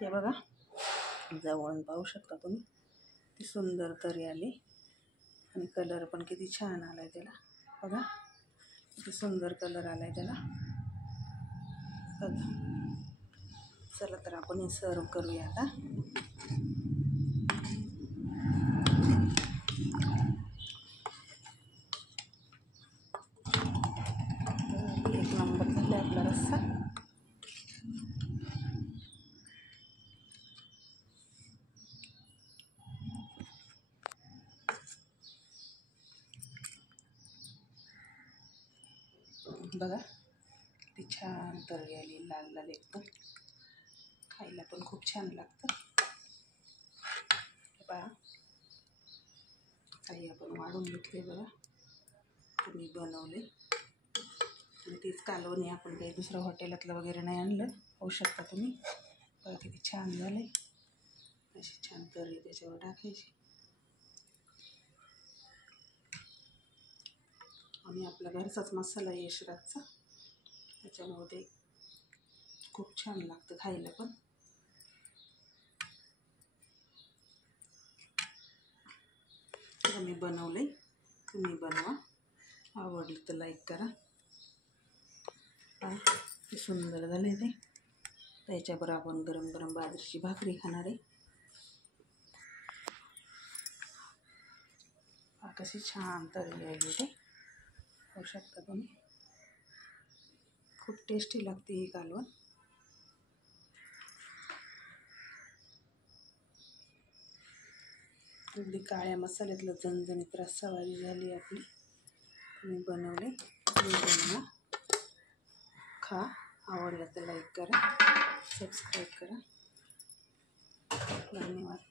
हे बघा, जवळून पाहू शकता तुम्ही, ती सुंदर तरी आली आणि कलर पण किती छान आलाय त्याला. बघा किती सुंदर कलर आलाय त्याला. बघा, चला तर आपण हे सर्व करूया आता. एक नंबर झाला आपला रस्सा. बघा किती छान तर्री आली, लाल लाल एकदम. खायला पण खूप छान लागतं. पहा, काही आपण वाढून घेतले बघा, तुम्ही बनवले. आणि तीच कालवणी आपण काही दुसऱ्या हॉटेलातलं वगैरे नाही आणलं, होऊ शकता तुम्ही. बघा किती छान झाले. अशी छान तर्री त्याच्यावर टाकायची आणि आपला घरचाच मसाला यशराजचा, त्याच्यामुळे ते खूप छान लागतं खायला पण. मी बनवले, तुम्ही बनवा. आवडलं तर लाईक करा. किती सुंदर झाले ते. त्याच्यावर आपण गरम गरम बाजरीची भाकरी खाणार आहे. कशी छान तर्री आली ते, होऊ शकता तुम्ही. खूप टेस्टी लागते ही कालवण. अगदी काळ्या मसाल्यातलं झणझणीत रस्सावाली झाली आपली. तुम्ही बनवले, तुम्ही बनवा, खा. आवडलं तर लाईक करा, सबस्क्राईब करा. धन्यवाद.